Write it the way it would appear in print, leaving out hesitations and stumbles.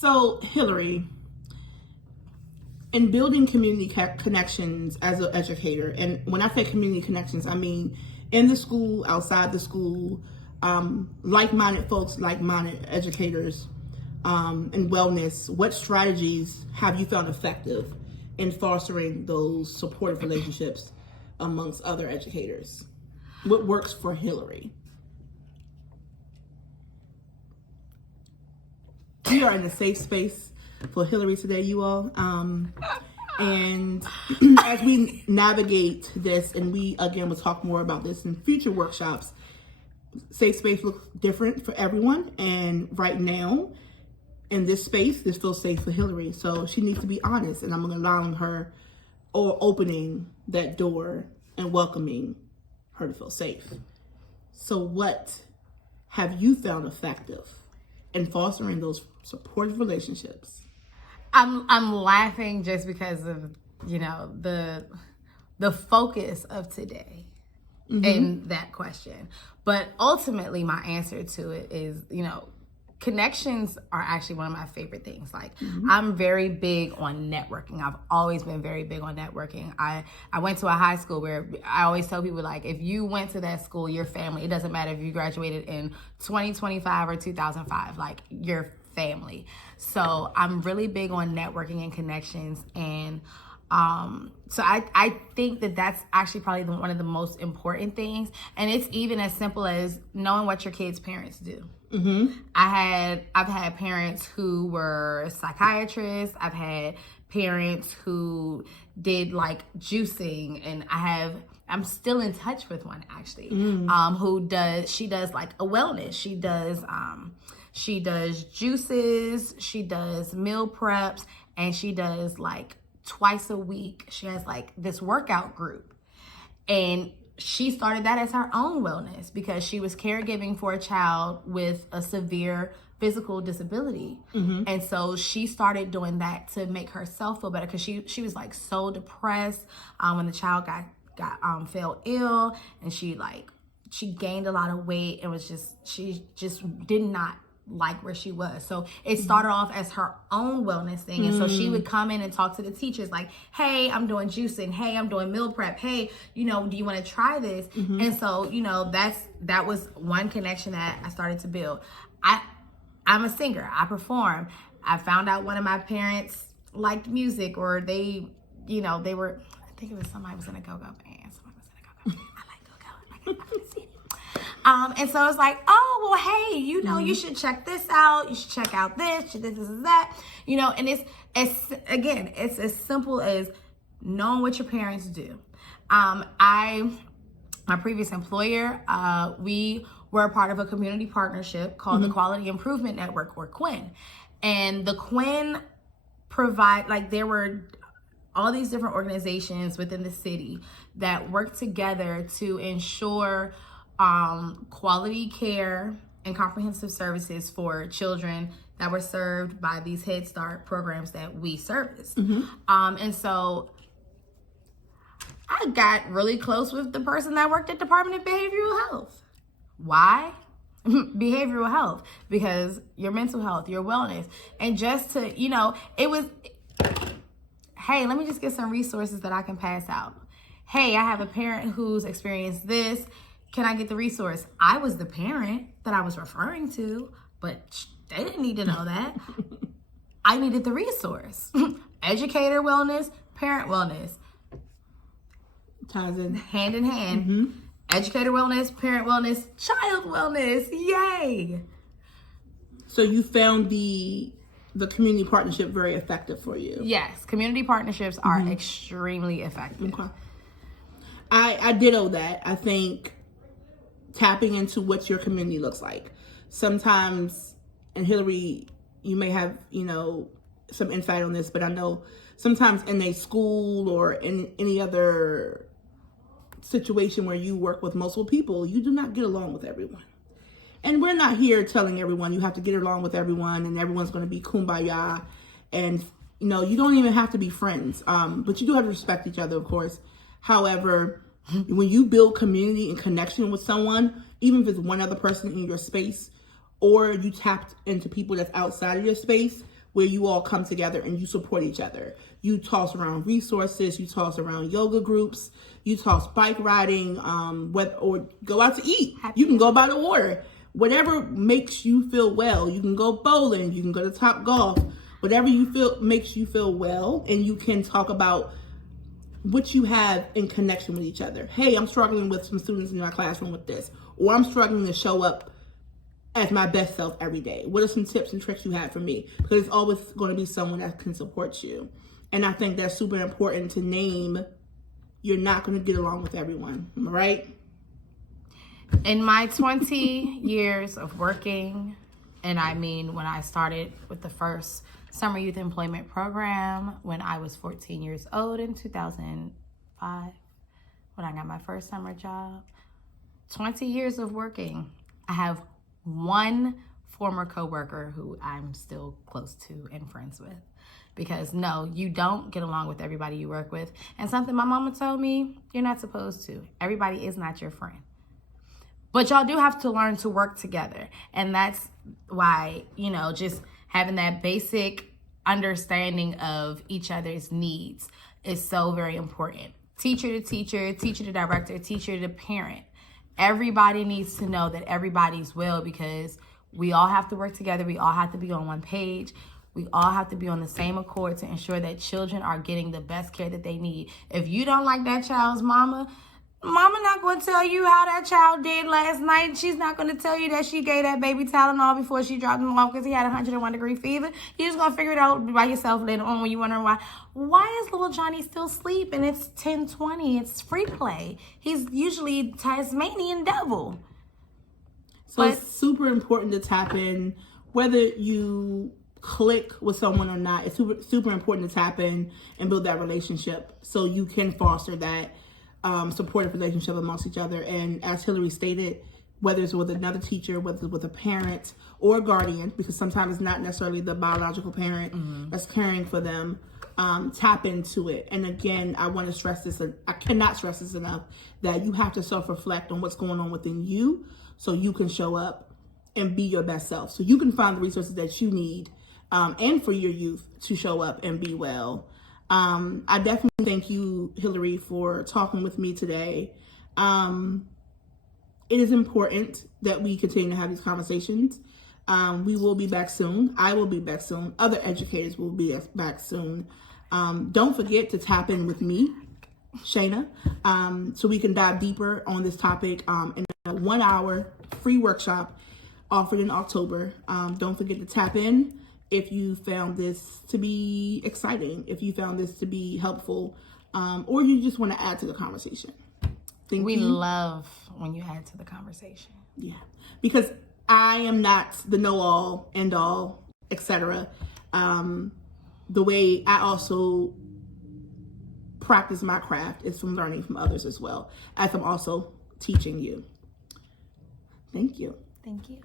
So, Hillary, in building community connections as an educator, and when I say community connections, I mean in the school, outside the school, like-minded folks, like-minded educators, and wellness, what strategies have you found effective in fostering those supportive relationships amongst other educators? What works for Hillary? We are in a safe space for Hillary today, you all. And as we navigate this, and we, again, will talk more about this in future workshops, safe space looks different for everyone. And right now, in this space, this feels safe for Hillary. So she needs to be honest, and I'm allowing her or opening that door and welcoming her to feel safe. So what have you found effective in fostering those supportive relationships? I'm laughing just because of, the focus of today in that question. But ultimately my answer to it is, connections are actually one of my favorite things. Like, I'm very big on networking. I've always been very big on networking. I went to a high school where I always tell people, like, if you went to that school, your family, it doesn't matter if you graduated in 2025 or 2005, like, your family. So I'm really big on networking and connections. And so I think that that's actually probably one of the most important things. And it's even as simple as knowing what your kids' parents do. I've had parents who were psychiatrists. I've had parents who did like juicing, and I'm still in touch with one actually, she does like a wellness. She does juices, she does meal preps, and she does like twice a week. She has like this workout group, and she started that as her own wellness because she was caregiving for a child with a severe physical disability. And so she started doing that to make herself feel better, because she was like so depressed when the child fell ill, and she gained a lot of weight, and she just did not like where she was. So it started off as her own wellness thing. And so she would come in and talk to the teachers like, hey, I'm doing juicing. Hey, I'm doing meal prep. Hey, do you want to try this? And so, that was one connection that I started to build. I'm a singer. I perform. I found out one of my parents liked music, or they were, I think it was somebody was in a go-go band. I like go-go. I can see it. And so it's like, oh, well, hey, you should check this out. You should check out this, this is that, and it's as simple as knowing what your parents do. My previous employer, we were a part of a community partnership called the Quality Improvement Network, or QUIN. And the QUIN there were all these different organizations within the city that worked together to ensure quality care and comprehensive services for children that were served by these Head Start programs that we serviced. And so I got really close with the person that worked at Department of Behavioral Health. Why? Behavioral health, because your mental health, your wellness, and just to, it was, hey, let me just get some resources that I can pass out. Hey, I have a parent who's experienced this. Can I get the resource? I was the parent that I was referring to, but they didn't need to know that. I needed the resource. Educator wellness, parent wellness. Ties in. Hand in hand. Educator wellness, parent wellness, child wellness. Yay! So you found the community partnership very effective for you? Yes, community partnerships are extremely effective. Okay. I ditto that. I think tapping into what your community looks like. Sometimes, and Hillary, you may have, some insight on this, but I know sometimes in a school or in any other situation where you work with multiple people, you do not get along with everyone. And we're not here telling everyone you have to get along with everyone and everyone's going to be kumbaya. And, you don't even have to be friends. But you do have to respect each other, of course. However, when you build community and connection with someone, even if it's one other person in your space, or you tapped into people that's outside of your space, where you all come together and you support each other. You toss around resources, you toss around yoga groups, you toss bike riding, or go out to eat. You can go by the water. Whatever makes you feel well. You can go bowling, you can go to Top Golf, whatever you feel makes you feel well, and you can talk about what you have in connection with each other. Hey, I'm struggling with some students in my classroom with this, or I'm struggling to show up as my best self every day. What are some tips and tricks you have for me? Because it's always going to be someone that can support you. And I think that's super important to name. You're not going to get along with everyone, am I right? In my 20 years of working, and I mean when I started with the first summer youth employment program when I was 14 years old in 2005, when I got my first summer job, 20 years of working, I have one former coworker who I'm still close to and friends with. Because no, you don't get along with everybody you work with. And something my mama told me, you're not supposed to. Everybody is not your friend. But y'all do have to learn to work together. And that's why, just having that basic understanding of each other's needs is so very important. Teacher to teacher, teacher to director, teacher to parent. Everybody needs to know that everybody's well, because we all have to work together. We all have to be on one page. We all have to be on the same accord to ensure that children are getting the best care that they need. If you don't like that child's mama not going to tell you how that child did last night. She's not going to tell you that she gave that baby Tylenol before she dropped him off because he had 101-degree fever. You're just going to figure it out by yourself later on when you wonder why is little Johnny still asleep and it's 10:20? It's free play. He's usually Tasmanian devil. So it's super important to tap in, whether you click with someone or not. It's super important to tap in and build that relationship so you can foster that supportive relationship amongst each other. And as Hillary stated, whether it's with another teacher, whether it's with a parent or a guardian, because sometimes it's not necessarily the biological parent that's caring for them, tap into it. And again, I want to stress this, I cannot stress this enough, that you have to self-reflect on what's going on within you so you can show up and be your best self. So you can find the resources that you need and for your youth to show up and be well. I definitely thank you, Hillary, for talking with me today. It is important that we continue to have these conversations. We will be back soon. I will be back soon. Other educators will be back soon. Don't forget to tap in with me, Shayna, so we can dive deeper on this topic in a 1-hour free workshop offered in October. Don't forget to tap in if you found this to be exciting, if you found this to be helpful, or you just want to add to the conversation. We love when you add to the conversation. Yeah, because I am not the know-all, end-all, etc. The way I also practice my craft is from learning from others as well, as I'm also teaching you. Thank you. Thank you.